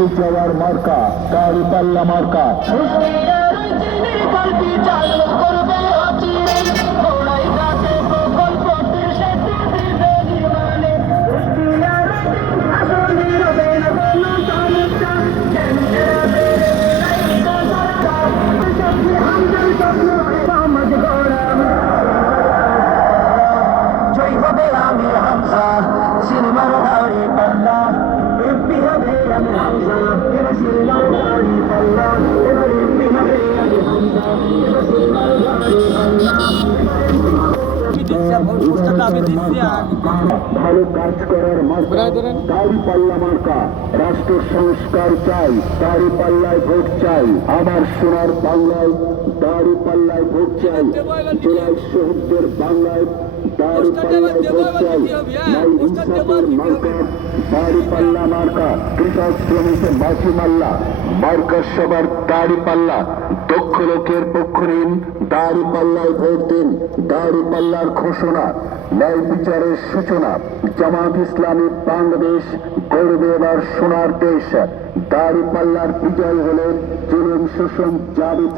জিতে যাওয়ার মার্কা দাঁড়িপাল্লা মার্কা। ভালো কাজ করার মার্কা দাঁড়িপাল্লা মার্কা। রাষ্ট্র সংস্কার চাই, দাঁড়িপাল্লায় ভোট চাই। আমার সোনার বাংলায় দাঁড়িপাল্লায় ভোট চাই। জেলায় শহীদদের বাংলায় দাঁড়িপাল্লায় ভোট চাই। নাই ইনসাফের মার্কা দাঁড়িপাল্লা মার্কা। কৃষক শ্রমিকের মাঝি মাল্লা মার্কা সবার দাঁড়িপাল্লা। দক্ষ লোকের পক্ষ নিন, দাঁড়িপাল্লায় ভোট দিন। দাঁড়িপাল্লার ঘোষণা ন্যায় বিচারের সূচনা। জামাত ইসলামী বাংলাদেশ গড়বে এবার সোনার দেশ। দাঁড়িপাল্লার বিজয় হলে জুলুম শোষণ যাবে।